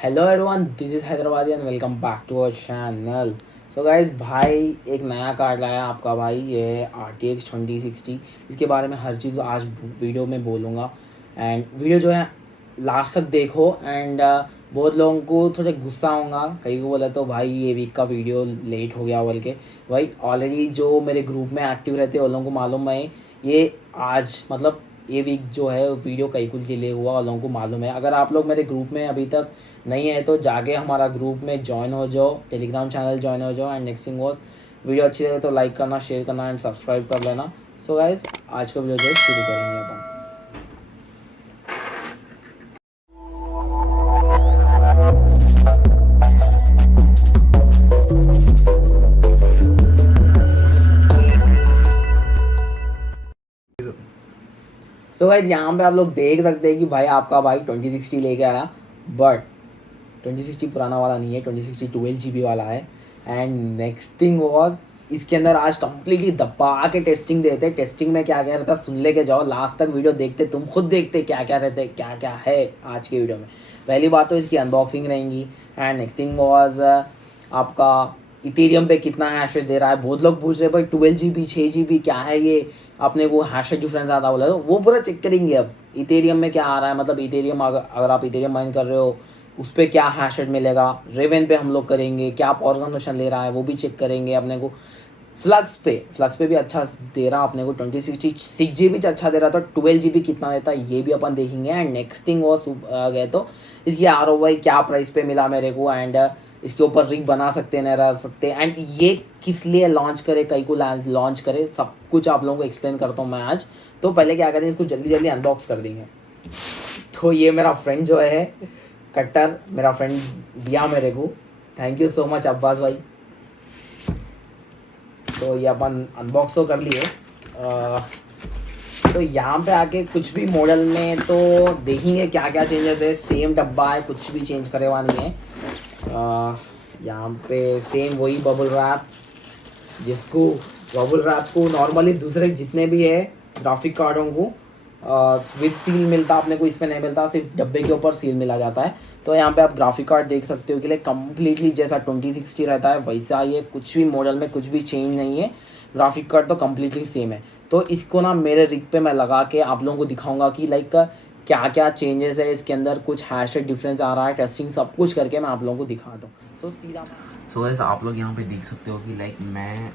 Hello everyone, this is Hyderabadi and welcome back to our channel. So guys, भाई एक नया card लाया आपका भाई, ये है RTX 2060। इसके बारे में हर चीज़ आज वीडियो में बोलूँगा। एंड वीडियो जो है लास्ट तक देखो। एंड बहुत लोगों को थोड़ा गुस्सा होगा, कई को बोला तो भाई ये वीक का वीडियो लेट हो गया बोल के। भाई ऑलरेडी जो मेरे ग्रुप में एक्टिव रहते हैं उन लोगों को मालूम है ये आज मतलब ये वीक जो है वीडियो कई कुल के लिए हुआ, उन लोगों को मालूम है। अगर आप लोग मेरे ग्रुप में अभी तक नहीं है तो जाके हमारा ग्रुप में ज्वाइन हो जाओ, टेलीग्राम चैनल ज्वाइन हो जाओ। And next thing was, video अच्छी लगे तो लाइक करना, शेयर करना एंड सब्सक्राइब कर लेना। सो गाइज, आज का वीडियो जो है शुरू करेंगे अपन। सो गाइज, यहाँ पे आप लोग देख सकते हैं कि भाई आपका भाई 2060 लेके आया, बट 2060 पुराना वाला नहीं है, 2060 12 GB वाला है। एंड नेक्स्ट थिंग वॉज, इसके अंदर आज कंप्लीटली दबा के टेस्टिंग देते। टेस्टिंग में क्या क्या रहता सुन लेके जाओ, लास्ट तक वीडियो देखते, तुम खुद देखते क्या क्या रहते, क्या क्या है आज के वीडियो में। पहली बात तो इसकी अनबॉक्सिंग रहेंगी। एंड नेक्स्ट थिंग वॉज, आपका इथेरियम पे कितना हैश रेट दे रहा है। बहुत लोग पूछ रहे हैं भाई 12 GB 6 GB क्या है ये, अपने को हैश रेट डिफरेंस आता बोला, तो वो पूरा चेक करेंगे। अब इथेरियम में क्या आ रहा है, मतलब इथेरियम अगर आप इथेरियम माइन कर रहे हो उस पर क्या हैश रेट मिलेगा। रेवन पे हम लोग करेंगे क्या आप ऑर्गेनाइजेशन ले रहा है वो भी चेक करेंगे अपने को। फ्लक्स पे भी अच्छा दे रहा अपने को, 2066 GB अच्छा दे रहा था, 12 GB कितना देता है ये भी अपन देखेंगे। एंड नेक्स्ट थिंग वो गए तो इसकी ROI क्या प्राइस पे मिला मेरे को। एंड इसके ऊपर रिग बना सकते नहीं रह सकते, एंड ये किस लिए लॉन्च करे, कई को लॉन्च करे, सब कुछ आप लोगों को एक्सप्लेन करता हूँ मैं आज। तो पहले क्या करें, इसको जल्दी जल्दी अनबॉक्स कर देंगे। तो ये मेरा फ्रेंड जो है कट्टर, मेरा फ्रेंड दिया मेरे को, thank you so much Abbas भाई। तो ये अपन अनबॉक्स तो कर लिए। तो यहाँ पे आके कुछ भी मॉडल में तो देखेंगे क्या क्या चेंजेस है। सेम डब्बा है, कुछ भी चेंज करे हुआ नहीं है। यहाँ पे सेम वही बबल रैप, जिसको बबल रैप को नॉर्मली दूसरे जितने भी है ग्राफिक कार्डों को विद सील मिलता, अपने को इसमें नहीं मिलता, सिर्फ डब्बे के ऊपर सील मिला जाता है। तो यहाँ पे आप ग्राफिक कार्ड देख सकते हो कि लाइक कम्प्लीटली जैसा 2060 रहता है वैसा ये, कुछ भी मॉडल में कुछ भी चेंज नहीं है। ग्राफिक कार्ड तो कम्प्लीटली सेम है। तो इसको ना मेरे रिग पे मैं लगा के आप लोगों को दिखाऊंगा कि लाइक क्या क्या चेंजेस है इसके अंदर, कुछ हैश रेट डिफरेंस आ रहा है, टेस्टिंग सब कुछ करके मैं आप लोगों को दिखा दूँ। सो गाइस, आप लोग यहाँ पे देख सकते हो कि लाइक मैं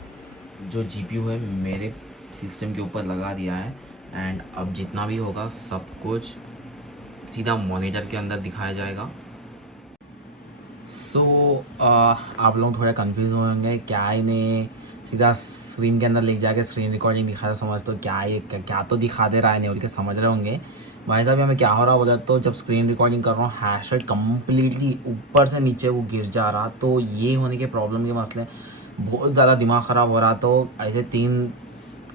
जो GPU है मेरे सिस्टम के ऊपर लगा दिया है। एंड अब जितना भी होगा सब कुछ सीधा मॉनिटर के अंदर दिखाया जाएगा। सो आप लोग थोड़ा कंफ्यूज होंगे, क्या इन्हें सीधा स्क्रीन के अंदर ले जाके स्क्रीन रिकॉर्डिंग दिखा रहा, समझ तो क्या ये क्या तो दिखा दे रहा है, नहीं बोल के समझ रहे होंगे। भाई साहब यहाँ में क्या हो रहा बोला तो जब स्क्रीन रिकॉर्डिंग कर रहा हूँ हैश रेट कम्प्लीटली ऊपर से नीचे वो गिर जा रहा, तो ये होने के प्रॉब्लम के मसले बहुत ज़्यादा दिमाग ख़राब हो रहा। तो ऐसे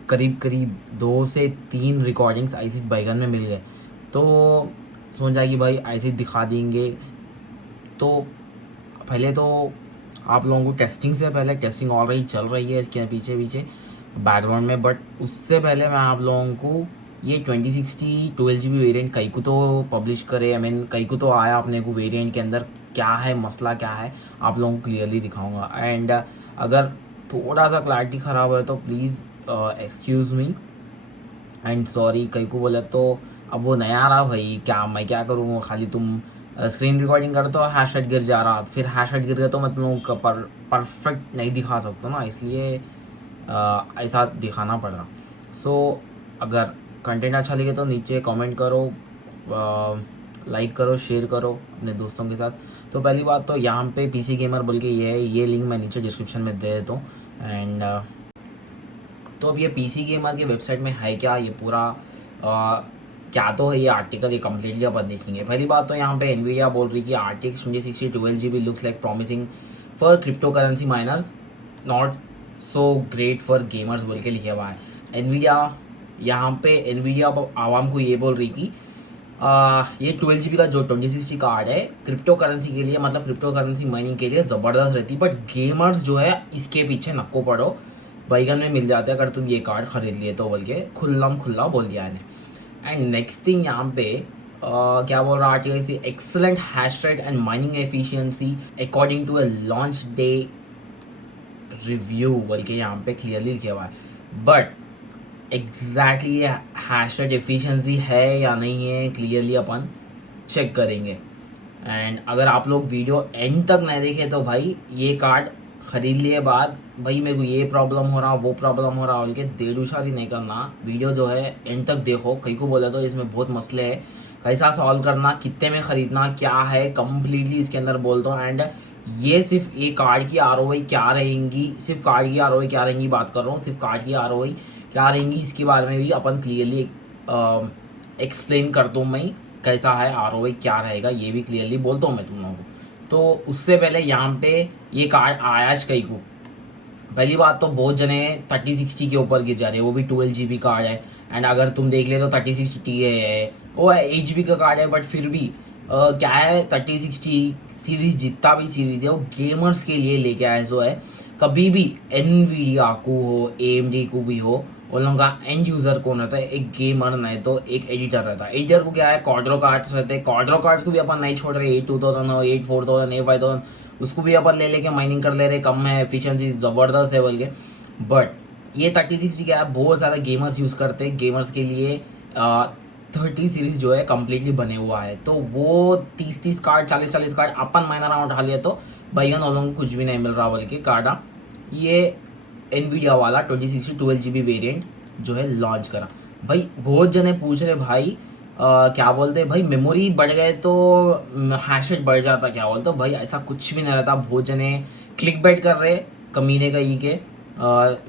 करीब करीब 2 से 3 रिकॉर्डिंग्स ऐसी बैगन में मिल गए। तो सोचा कि भाई ऐसे दिखा देंगे। तो पहले तो आप लोगों को टेस्टिंग से पहले, टेस्टिंग ऑलरेडी चल रही है इसके पीछे पीछे बैकग्राउंड में, बट उससे पहले मैं आप लोगों को ये 2060 12 GB वेरिएंट कई को तो पब्लिश करे, आई मीन कई को तो आया अपने को वेरिएंट के अंदर, क्या है मसला क्या है आप लोगों को क्लियरली दिखाऊंगा। एंड अगर थोड़ा सा क्लैरिटी ख़राब है तो please excuse me and sorry. कई को बोला तो अब वो नया आ रहा भाई, क्या मैं क्या करूँ, खाली तुम स्क्रीन रिकॉर्डिंग कर तो हैश रेट गिर जा रहा, फिर हैश रेट गिर गया तो मैं तुम लोगों का परफेक्ट नहीं दिखा सकता ना, इसलिए ऐसा दिखाना पड़ रहा। सो अगर कंटेंट अच्छा लगे तो नीचे कमेंट करो, लाइक करो, शेयर करो अपने दोस्तों के साथ। तो पहली बात तो यहाँ पे PC गेमर बोल के ये है, ये लिंक मैं नीचे डिस्क्रिप्शन में दे देता हूँ। एंड तो अब ये PC गेमर की वेबसाइट में है क्या, ये पूरा क्या तो है ये आर्टिकल, ये कम्प्लीटली अपन देखेंगे। पहली बात तो यहाँ पे एनवीडिया बोल रही कि RTX 2060 12 GB looks like promising for crypto currency miners, not so great for gamers बोल के लिखा हुआ है एनवीडिया। यहाँ पे एनवीडिया आवाम को ये बोल रही कि ये 12 GB का जो 2060 कार्ड है क्रिप्टो करेंसी के लिए, मतलब क्रिप्टो करेंसी माइनिंग के लिए ज़बरदस्त रहती, बट गेमर्स जो है इसके पीछे नक्को पड़ो, बैगन में मिल जाते हैं अगर तुम ये कार्ड ख़रीद लिए तो बोल के खुल्ला बोल दिया है। एंड नेक्स्ट थिंग यहाँ पे क्या बोल रहा article see excellent hash rate and mining efficiency according to a launch day review बोल के यहाँ पे क्लियरली लिखा हुआ है। बट एग्जैक्टली ये हैश रेट एफिशिएंसी है या नहीं है क्लियरली अपन चेक करेंगे। एंड अगर आप लोग वीडियो एंड तक नहीं देखे तो भाई ये कार्ड ख़रीद लिए बाद भाई मेरे को ये प्रॉब्लम हो रहा वो प्रॉब्लम हो रहा बोल के देरुशारी नहीं करना। वीडियो जो है एंड तक देखो। कहीं को बोले तो इसमें बहुत मसले है, कैसा सॉल्व करना, कितने में ख़रीदना, क्या है कम्प्लीटली इसके अंदर बोल दो। एंड ये सिर्फ ये कार्ड की आरओआई क्या रहेंगी, सिर्फ कार्ड की आरओआई क्या रहेंगी बात कर रहा हूँ, सिर्फ कार्ड की आरओआई क्या रहेंगी इसके बारे में भी अपन क्लियरली एक्सप्लेन कर दूँ मैं, कैसा है आरओआई क्या रहेगा ये भी क्लियरली बोलता हूँ मैं तुम लोगों को। तो उससे पहले यहाँ पे ये कार्ड आयाज कई को, पहली बात तो बहुत जने 3060 के ऊपर गिर जा रहे हैं, वो भी 12 GB कार्ड है। एंड अगर तुम देख ले तो 3060 है, वो 8 GB का कार्ड है, बट फिर भी क्या है 3060 सीरीज जितना भी सीरीज है वो गेमर्स के लिए लेके आए जो है। कभी भी एनवीडिया को हो AMD को भी हो, उन लोगों का एंड यूज़र कौन रहता है, एक गेमर नहीं तो एक एडिटर रहता है। एडिटर को क्या है क्वाड्रो कार्ड्स रहते हैं, क्वाड्रो कार्ड्स को भी अपन नहीं छोड़ रहे, 8000 हो 4000 5000 उसको भी अपन ले लेके माइनिंग कर ले रहे, कम है एफिशिएंसी ज़बरदस्त है बोल के। बट ये 3060 क्या है बहुत ज़्यादा गेमर्स यूज़ करते हैं, गेमर्स के लिए 30 सीरीज जो है कम्प्लीटली बने हुआ है। तो वो 30 कार्ड 40 कार्ड अपन माइनर उठा लिया तो भैया उन लोगों को कुछ भी नहीं मिल रहा बोल के कार्ड ये एनवीडिया वाला 2060 12 GB वेरिएंट जो है लॉन्च करा। भाई बहुत जने पूछ रहे भाई क्या बोलते हैं भाई मेमोरी बढ़ गए तो हैश रेट बढ़ जाता क्या बोलते हो भाई, ऐसा कुछ भी नहीं रहता। बहुत जने क्लिक बैट कर रहे कमीने का ये के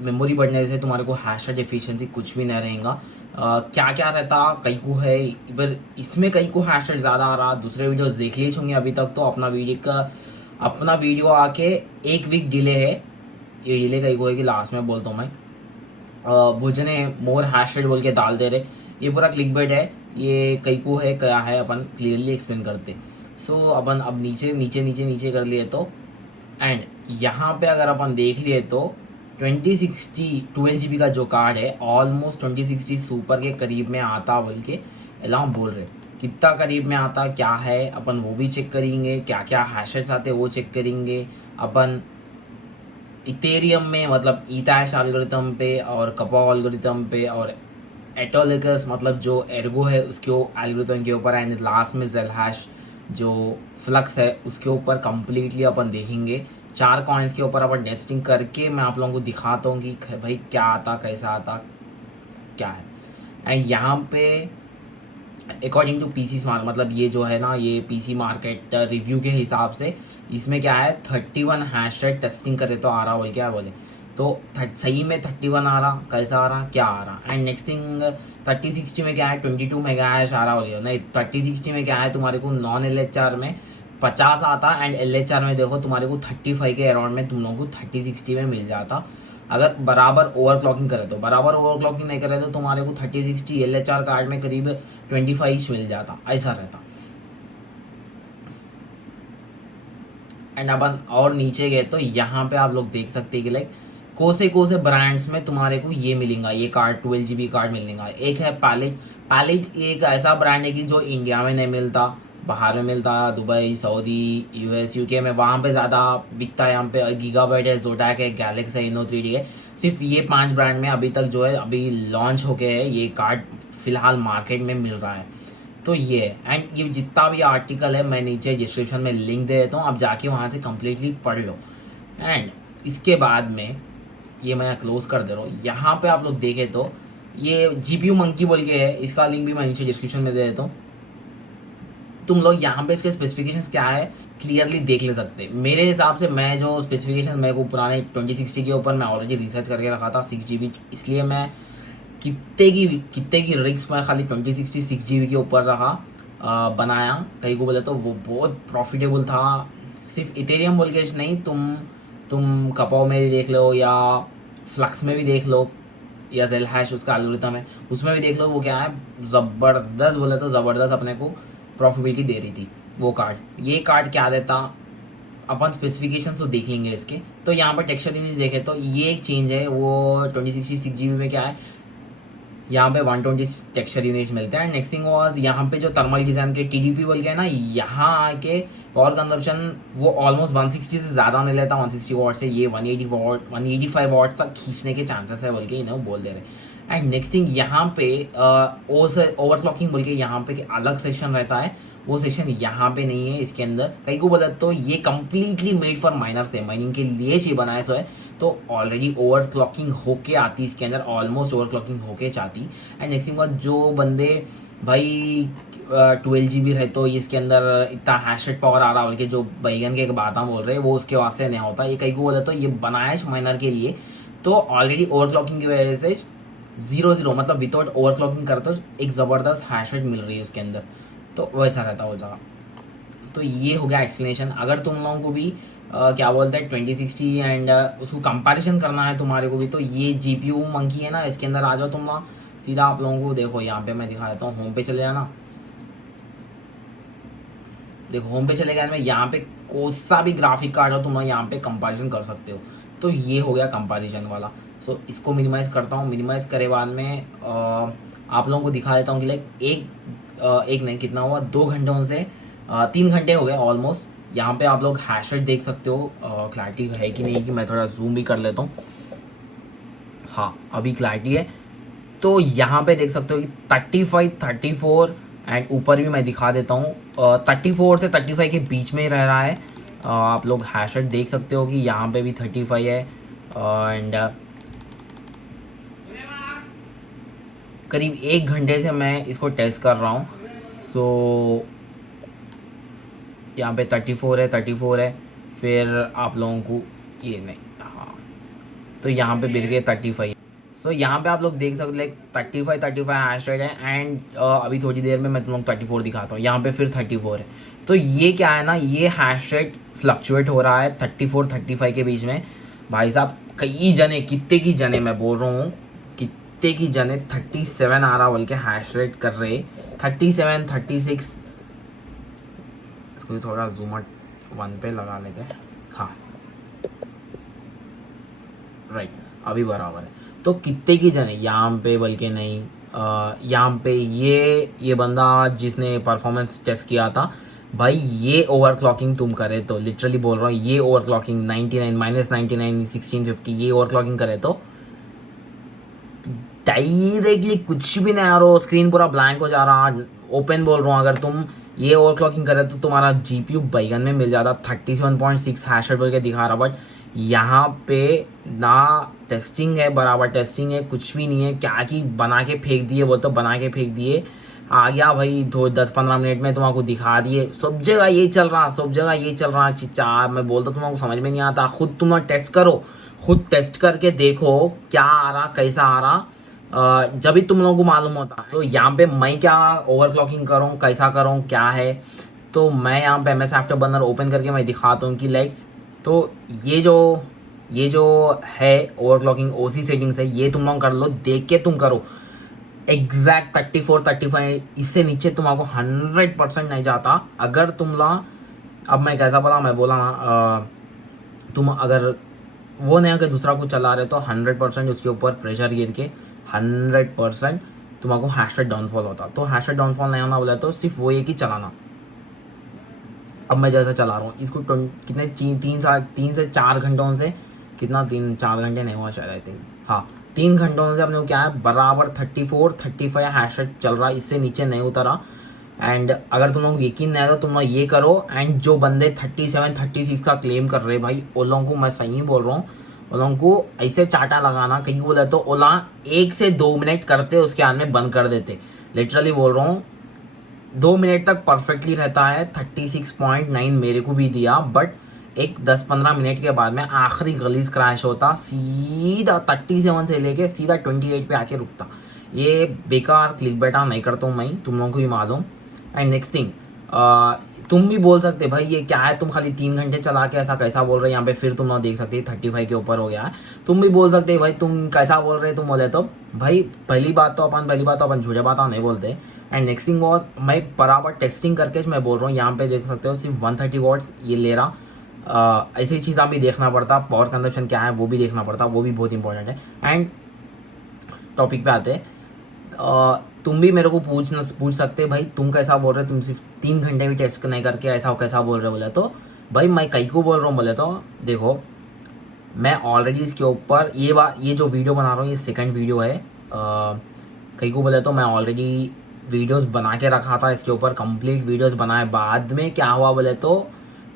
मेमोरी बढ़ने से तुम्हारे को हैश रेट एफिशिएंसी कुछ भी नहीं रहेगा। क्या क्या रहता कई को है इधर, इसमें कई को हैश रेट ज़्यादा आ रहा। दूसरे वीडियोस देख लिए होंगे अभी तक तो अपना वीडियो आके 1 वीक डिले है, ये डिले कई को है कि लास्ट में बोलता हूँ मैं। भुजने मोर हैश रेट बोल के डाल दे रहे, ये पूरा क्लिक बैट है, ये कई को है क्या है अपन क्लियरली एक्सप्लेन करते। सो अपन अब नीचे नीचे नीचे नीचे कर लिए तो एंड यहाँ पे अगर अपन देख लिए तो 2060 12 GB का जो कार्ड है ऑलमोस्ट 2060 सुपर के करीब में आता बोल के अलार्म बोल रहे। कितना करीब में आता क्या है अपन वो भी चेक करेंगे, क्या क्या हैशेट्स आते वो चेक करेंगे अपन इथेरियम में, मतलब ईथैश एल्गोरिथम पे और कपा एल्गोरिथम पे और एटोलिकस मतलब जो एर्गो है उसके एल्गोरिथम के ऊपर एंड लास्ट में जेलहैश जो फ्लक्स है उसके ऊपर कम्प्लीटली अपन देखेंगे। 4 कॉइन्स के ऊपर अपन टेस्टिंग करके मैं आप लोगों को दिखाता हूँ कि भाई क्या आता कैसा आता क्या है। एंड यहाँ पे अकॉर्डिंग टू PC स्मार्ट मतलब ये जो है ना ये PC मार्केट रिव्यू के हिसाब से इसमें क्या है 31 हैश रेट टेस्टिंग करे तो आ रहा बोल क्या बोले तो सही में 31 आ रहा कैसा आ रहा क्या आ रहा। एंड नेक्स्ट थिंग 3060 में क्या है 22 मेगा हैश आ रहा बोलिए नहीं 3060 में क्या है तुम्हारे को नॉन LHR में 50 आता एंड LHR में देखो तुम्हारे को 35 के अराउंड में तुम लोगों को 3060 में मिल जाता। अगर बराबर ओवरक्लॉकिंग करे तो, बराबर ओवरक्लॉकिंग नहीं करे तो तुम्हारे को 3060 LHR कार्ड में करीब 25 मिल जाता, ऐसा रहता। एंड अपन और नीचे गए तो यहाँ पे आप लोग देख सकते हैं कि लाइक कोसे ब्रांड्स में तुम्हारे को ये मिलेगा, ये कार्ड 12 GB कार्ड मिलेगा। एक है पैलेट, पैलेट एक ऐसा ब्रांड है कि जो इंडिया में नहीं मिलता, बाहर में मिलता, दुबई सऊदी US UK में वहाँ पे ज़्यादा बिकता है। यहाँ पे गीगाबाइट है, जोटैक है, गैलेक्स है, Inno3D है। सिर्फ ये 5 ब्रांड में अभी तक जो है अभी लॉन्च हो गए है ये कार्ड फ़िलहाल मार्केट में मिल रहा है। तो ये एंड ये जितना भी आर्टिकल है मैं नीचे डिस्क्रिप्शन में लिंक दे देता हूँ, आप जाके वहाँ से कम्प्लीटली पढ़ लो। एंड इसके बाद में ये मैं क्लोज कर दे रहा हूँ। यहाँ पे आप लोग देखें तो ये GPU मंकी बोल के है, इसका लिंक भी मैं नीचे डिस्क्रिप्शन में दे देता हूँ। तुम लोग यहाँ पे इसके स्पेसिफिकेशंस क्या है क्लियरली देख ले सकते। मेरे हिसाब से मैं जो स्पेसिफिकेशन मेरे को पुराने 2060 के ऊपर मैं ऑलरेडी रिसर्च करके रखा था 6 GB, इसलिए मैं कितने की रिक्स में खाली 2060 6 GB के ऊपर रहा बनाया। कहीं को बोले तो वो बहुत प्रॉफिटेबल था। सिर्फ इथेरियम बोल के नहीं, तुम कपाओ में भी देख लो या फ्लक्स में भी देख लो या जेलहैश उसका एल्गोरिथम है उसमें भी देख लो, वो क्या है ज़बरदस्त बोले तो ज़बरदस्त अपने को प्रॉफिटेबिलिटी दे रही थी वो कार्ड। ये कार्ड क्या देता अपन स्पेसिफिकेशन तो देख लेंगे इसके। तो यहाँ पर टेक्सचर इमेज देखे तो ये एक चेंज है, वो 2060 6 GB में क्या है यहाँ पे 120 टेक्सचर यूनिट्स मिलते हैं। एंड नेक्स्ट थिंग वाज यहाँ पे जो थर्मल डिज़ाइन के टीडीपी बोल के ना, यहाँ आके पावर कंजप्शन वो ऑलमोस्ट 160 से ज़्यादा होने लेता, 160 वॉट से ये 180 वॉट 185 वॉट तक खींचने के चांसेस है बोल के इन्हें बोल दे रहे। एंड नेक्स्ट थिंग यहाँ पे ओवरक्लॉकिंग बोल के यहाँ पे अलग सेक्शन रहता है, वो सेक्शन यहाँ पे नहीं है इसके अंदर। कई को बोला तो ये कम्प्लीटली मेड फॉर माइनर्स है, माइनिंग के लिए चाहिए बनाया सो है, तो ऑलरेडी ओवरक्लॉकिंग होके आती इसके अंदर, ऑलमोस्ट ओवरक्लॉकिंग होके चाहती। एंड नेक्स्ट थिंग जो बंदे भाई 12 GB है तो इसके अंदर इतना हैश रेट पावर आ रहा बोल के जो बैगन के बात हम बोल रहे हैं वो उसके वास्ते नहीं होता। ये कई को बोला तो ये बनाया है माइनर के लिए, तो ऑलरेडी ओवरक्लॉकिंग की वजह से 0-0 मतलब विदाउट ओवरक्लॉकिंग करते तो एक ज़बरदस्त हैश रेट मिल रही है उसके अंदर, तो वैसा रहता हो जगह। तो ये हो गया एक्सप्लेनेशन। अगर तुम लोगों को भी क्या बोलते हैं 2060 एंड उसको कंपैरिजन करना है तुम्हारे को भी, तो ये GPU मंकी है ना, इसके अंदर आ जाओ तुम लोग सीधा। आप लोगों को देखो यहाँ पे मैं दिखा देता हूँ, होम पे चले जाना, देखो होम पे चले गया मैं, यहाँ पे कोई सा भी ग्राफिक कार्ड हो तुम लोग यहाँ पे कंपैरिजन कर सकते हो। तो ये हो गया कंपैरिजन वाला। सो इसको मिनिमाइज़ करता हूँ, मिनिमाइज़ करे बाद में आप लोगों को दिखा देता हूँ कि लाइक एक नहीं कितना हुआ 2 घंटों से 3 घंटे हो गए ऑलमोस्ट। यहाँ पे आप लोग हैश रेट देख सकते हो, क्लैरिटी है कि नहीं, कि मैं थोड़ा जूम भी कर लेता हूँ। हाँ अभी क्लैरिटी है। तो यहाँ पे देख सकते हो कि 35 34 एंड ऊपर भी मैं दिखा देता हूँ 34 से 35 के बीच में ही रह रहा है। आप लोग हैश रेट देख सकते हो कि यहाँ पे भी 35 है एंड करीब 1 घंटे से मैं इसको टेस्ट कर रहा हूँ। सो यहाँ पे 34 है, फिर आप लोगों को ये नहीं, हाँ तो यहाँ पे बिल गए 35। सो यहाँ पे आप लोग देख सकते लाइक 35 हैश रेट है एंड अभी थोड़ी देर में मैं तुम लोग 34 दिखाता हूँ, यहाँ पे फिर 34 है। तो ये क्या है ना, ये हैश रेट फ्लक्चुएट हो रहा है 34-35 के बीच में। भाई साहब कई जने, कितने की जने मैं बोल रहा हूँ, कितने की जने 37 आ रहा बोल के हैश रेट कर रहे, 37 36। इसको थोड़ा जूम 1 पे लगा लेंगे, हाँ राइट अभी बराबर है। तो कितने की जने यहाँ पे, बल्कि नहीं यहाँ पे ये बंदा जिसने परफॉर्मेंस टेस्ट किया था भाई, ये ओवरक्लॉकिंग तुम करे तो लिटरली बोल रहा हूँ, ये ओवरक्लॉकिंग 99 -99 1650 ये ओवरक्लॉकिंग करे तो डायरेक्टली कुछ भी नहीं आ रहा, स्क्रीन पूरा ब्लैंक हो जा रहा। ओपन बोल रहा हूँ, अगर तुम ये ओवरक्लॉकिंग करे तो तुम्हारा GPU बैगन में मिल जाता 37.6 हैश रेट बोल के दिखा रहा। बट यहाँ पे ना टेस्टिंग है, बराबर टेस्टिंग है, कुछ भी नहीं है। क्या कि बना के फेंक दिए, वो तो बना के फेंक दिए, आ गया भाई 10-15 मिनट में तुमको दिखा दिए। सब जगह ये चल रहा, सब जगह ये चल रहा चिच्चा। मैं बोलता तुमको समझ में नहीं आता, खुद तुम टेस्ट करो, खुद टेस्ट करके देखो क्या आ रहा, कैसा आ रहा, जब भी तुम लोगों को मालूम होता। तो यहाँ पे मैं क्या ओवरक्लॉकिंग करूँ, कैसा करूँ, क्या है, तो मैं यहाँ पे MS आफ्टरबर्नर ओपन करके मैं दिखाता हूँ कि लाइक, तो ये जो है ओवरक्लॉकिंग OC सेटिंग्स है, ये तुम लोग कर लो, देख के तुम करो एग्जैक्ट 34-35, इससे नीचे तुमको 100% नहीं जाता। अगर तुम ला, अब मैं कैसा बोला, मैं बोला तुम अगर वो नहीं कि दूसरा कुछ चला रहे तो 100% उसके ऊपर प्रेशर गिर के 100% तुमको हैश रेट डाउनफॉल होता। तो हैश रेट डाउनफॉल नहीं होना बोला तो सिर्फ वो एक ही चलाना। अब मैं जैसा चला रहा हूँ इसको कितने 3 से 4 घंटों से, कितना 3-4 घंटे नहीं हुआ शायद, आई थिंक हाँ 3 घंटों से अपने को क्या है बराबर 34-35 हैश रेट चल रहा है, इससे नीचे नहीं उतरा। एंड अगर तुम लोग यकीन नहीं है तो तुम लोग ये करो। एंड जो बंदे 37-36 का क्लेम कर रहे भाई, उन लोगों को मैं सही बोल रहा हूँ, उन लोगों को ऐसे चाटा लगाना, कहीं बोले तो ओला 1 से 2 मिनट करते उसके बाद में बंद कर देते। लिटरली बोल रहा हूँ 2 मिनट तक परफेक्टली रहता है। 36.9 मेरे को भी दिया, बट एक 10-15 मिनट के बाद में आखिरी गलीज क्रैश होता, सीधा 37 से लेके सीधा 28 पे आके रुकता। ये बेकार क्लिक बेटा नहीं करता हूँ मैं, तुम लोगों को भी मालूम। एंड नेक्स्ट थिंग, तुम भी बोल सकते भाई ये क्या है, तुम खाली 3 घंटे चला के ऐसा कैसा बोल रहे हैं। यहाँ पे फिर तुम लोग देख सकते 35 के ऊपर हो गया है। तुम भी बोल सकते भाई तुम कैसा बोल रहे, तुम बोले तो भाई पहली बात तो अपन झूठे बात नहीं बोलते। एंड नेक्स्ट थिंग वॉज, मैं बराबर टेस्टिंग करके मैं बोल रहा हूँ, यहाँ पे देख सकते हो सिर्फ 130 वॉट्स ये ले रहा। ऐसी चीज़ भी देखना पड़ता, पावर कंजप्शन क्या है वो भी देखना पड़ता, वो भी बहुत इंपॉर्टेंट है। एंड टॉपिक पे आते हैं, तुम भी मेरे को पूछ सकते भाई तुम कैसा बोल रहे हो, तुम सिर्फ 3 घंटे भी टेस्ट नहीं करके ऐसा कैसा बोल रहे हो बोले तो भाई मैं कई को बोल रहा हूँ बोले तो देखो मैं ऑलरेडी इसके ऊपर ये जो वीडियो बना रहा हूँ ये सेकंड वीडियो है। कई को बोले तो मैं ऑलरेडी वीडियोस बना के रखा था इसके ऊपर, कंप्लीट वीडियोस बनाए, बाद में क्या हुआ बोले तो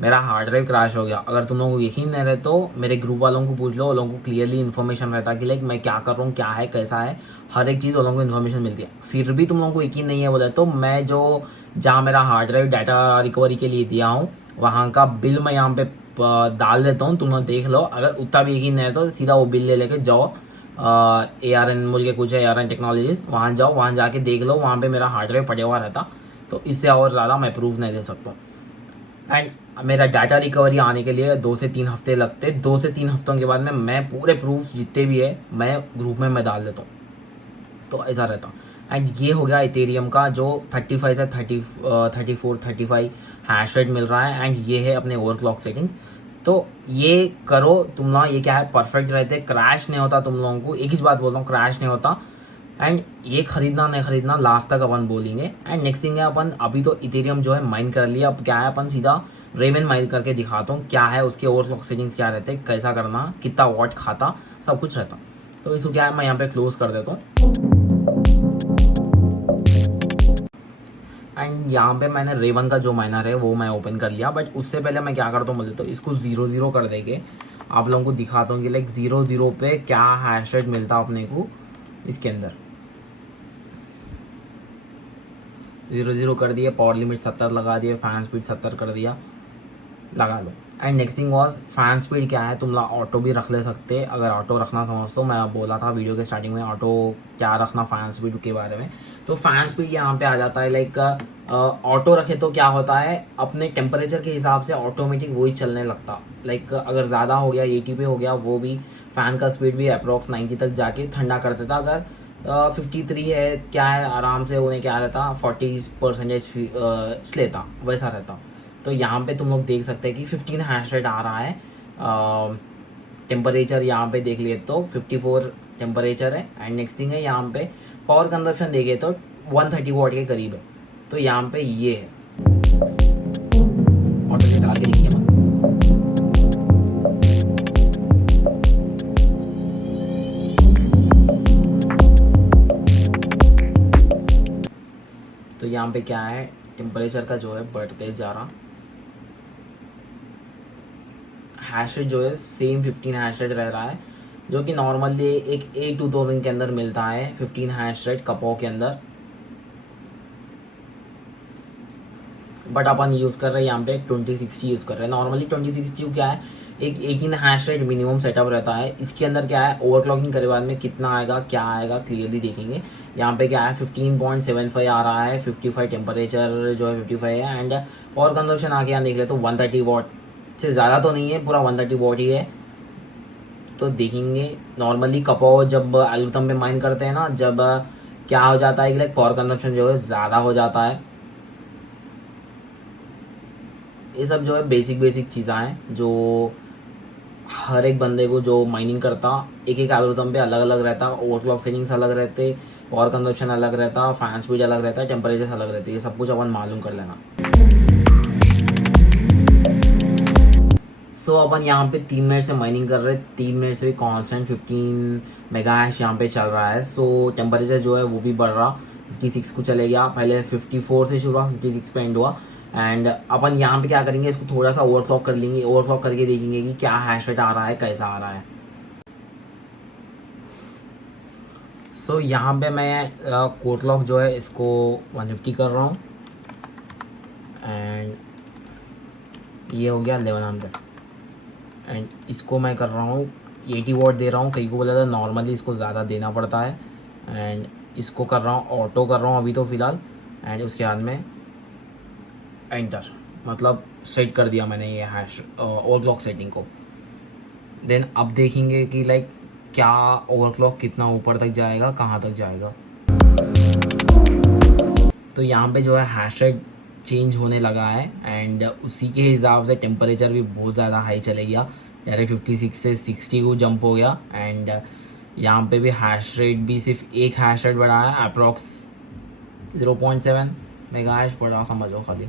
मेरा हार्ड ड्राइव क्रैश हो गया। अगर तुम लोगों को यकीन नहीं रहे तो मेरे ग्रुप वालों को पूछ लो, उन लोगों को क्लियरली इन्फॉर्मेशन रहता कि लाइक मैं क्या कर रहा हूँ, क्या है कैसा है, हर एक चीज़ उन लोगों को इन्फॉर्मेशन मिलती है। फिर भी तुम लोगों को यकीन नहीं है बोले तो मैं जो जहाँ मेरा हार्ड ड्राइव डाटा रिकवरी के लिए दिया हूँ वहाँ का बिल मैं यहाँ पे डाल देता हूँ, तुम लोग देख लो। अगर उतना भी यकीन नहीं है तो सीधा वो बिल ले लेके जाओ, ARN बोल के कुछ है, ARN टेक्नोलॉजीज, वहाँ जाओ, वहाँ जाके देख लो, वहाँ पे मेरा हार्ड ड्राइव पड़ा हुआ रहता। तो इससे और ज़्यादा मैं प्रूफ नहीं दे सकता हूँ। एंड मेरा डाटा रिकवरी आने के लिए 2 से 3 हफ्ते लगते, 2 से 3 हफ्तों के बाद में मैं पूरे प्रूफ जितने भी है मैं ग्रुप में मैं डाल देता हूँ। तो ऐसा रहता। एंड ये हो गया इथेरियम का जो 35 से 34-35 हैश रेट मिल रहा है। एंड ये है अपने ओवरक्लॉक सेटिंग्स। तो ये करो तुम ना, ये क्या है परफेक्ट रहते, क्रैश नहीं होता तुम लोगों को, एक ही बात बोल रहा हूँ, क्रैश नहीं होता। एंड ये खरीदना नहीं खरीदना लास्ट तक अपन बोलेंगे। एंड नेक्स्ट थिंग है अपन अभी तो इथेरियम जो है माइन कर लिया, अब क्या है अपन सीधा रेवन माइन करके दिखाता हूँ क्या है उसके ओवरक्लॉक सेटिंग्स क्या रहते, कैसा करना, कितना वॉट खाता, सब कुछ रहता। तो इसको क्या है मैं यहाँ पे क्लोज कर देता हूँ। एंड यहाँ पे मैंने रेवन का जो माइनर है वो मैं ओपन कर लिया। बट उससे पहले मैं क्या करता हूँ बोले तो इसको 0-0 कर देके आप लोगों को दिखाता हूँ कि लाइक 0-0 पे क्या हैश रेट मिलता अपने को इसके अंदर। 0-0 कर दिए, पावर लिमिट 70 लगा दिए, फैन स्पीड 70 कर दिया, लगा लो। And next thing was fan speed क्या है, तुम लोग ऑटो भी रख ले सकते अगर ऑटो रखना समझते हो। मैं बोला था वीडियो के स्टार्टिंग में ऑटो क्या रखना फैन स्पीड के बारे में। तो फैन स्पीड यहाँ पे आ जाता है लाइक ऑटो रखे तो क्या होता है अपने टेम्परेचर के हिसाब से ऑटोमेटिक वही चलने लगता। लाइक अगर ज़्यादा हो गया 80 पे हो गया वो भी फ़ैन का स्पीड भी अप्रॉक्स 90 तक जाके ठंडा कर देता। अगर 53 है क्या है आराम से उन्हें क्या रहता 40% लेता, वैसा रहता। तो यहाँ पे तुम लोग देख सकते हैं कि 15 हैश रेट आ रहा है। टेम्परेचर यहाँ पे देख लिए तो 54 टेम्परेचर है। एंड नेक्स्ट थिंग है यहाँ पे पावर कंजप्शन देखे तो 130 वॉट के करीब है। तो यहाँ पे ये है ऑटो से चला के देखिए अपन। तो यहाँ पे क्या है टेम्परेचर का जो है बढ़ते जा रहा, हैश रेट जो है सेम 15 हैश रेट रह रहा है जो कि नॉर्मली एक A2000 के अंदर मिलता है 15 हैश रेट कपो के अंदर। बट अपन यूज़ कर रहे हैं यहाँ पे 2060 यूज़ कर रहे हैं। नॉर्मली 2060 क्या है एक 18 हैश रेट मिनिमम सेटअप रहता है। इसके अंदर क्या है ओवरक्लॉकिंग करने बाद में कितना आएगा क्या आएगा क्लियरली देखेंगे। यहाँ पे क्या है 15.75 आ रहा है, 55 टेम्परेचर जो है 55 है। एंड पावर कंजप्शन आके यहाँ देख ले तो 130 वॉट से ज़्यादा तो नहीं है, पूरा 130 वॉट ही है। तो देखेंगे नॉर्मली कपो जब एल्गोरिथम पे माइन करते हैं ना, जब क्या हो जाता है कि लाइक पावर कंजप्शन जो है ज़्यादा हो जाता है। ये सब जो है बेसिक चीज़ें हैं जो हर एक बंदे को जो माइनिंग करता एक एक एल्गोरिथम पे अलग अलग रहता, ओवरक्लॉक सेटिंग्स अलग रहते, पावर कंजप्शन अलग रहता, फैन स्पीड अलग रहता है, टेम्परेचर अलग रहते, ये सब कुछ अपन मालूम कर लेना। सो अपन यहाँ पे 3 मिनट से माइनिंग कर रहे हैं, 3 मिनट से भी कॉन्स्टेंट 15 मेगा हैश यहाँ पे चल रहा है। सो टेम्परेचर जो है वो भी बढ़ रहा, 56 को चले गया, पहले 54 से शुरू हुआ 56 पे एंड हुआ। एंड अपन यहाँ पे क्या करेंगे इसको थोड़ा सा ओवरक्लॉक कर लेंगे, ओवरक्लॉक करके देखेंगे कि क्या हैश रेट आ रहा है कैसा आ रहा है। सो यहाँ पे मैं कोड लॉक जो है इसको 150 कर रहा हूँ। एंड ये हो गया 1100। एंड इसको मैं कर रहा हूँ 80 वॉट दे रहा हूँ, कहीं को बोला था नॉर्मली इसको ज़्यादा देना पड़ता है। एंड इसको कर रहा हूँ ऑटो कर रहा हूँ अभी तो फ़िलहाल। एंड उसके बाद में एंटर मतलब सेट कर दिया मैंने ये हैश ओवरक्लॉक सेटिंग को। देन अब देखेंगे कि लाइक क्या ओवरक्लॉक कितना ऊपर तक जाएगा कहाँ तक जाएगा। तो यहाँ पे जो है हैश रेट चेंज होने लगा है एंड उसी के हिसाब से टेम्परेचर भी बहुत ज़्यादा हाई चले गया, डायरेक्ट 56 से 60 को जंप हो गया। एंड यहाँ पे भी हैश रेट भी सिर्फ एक हैश रेट बढ़ा है, अप्रॉक्स 0.7 मेगा हैश बढ़ा समझो खाली।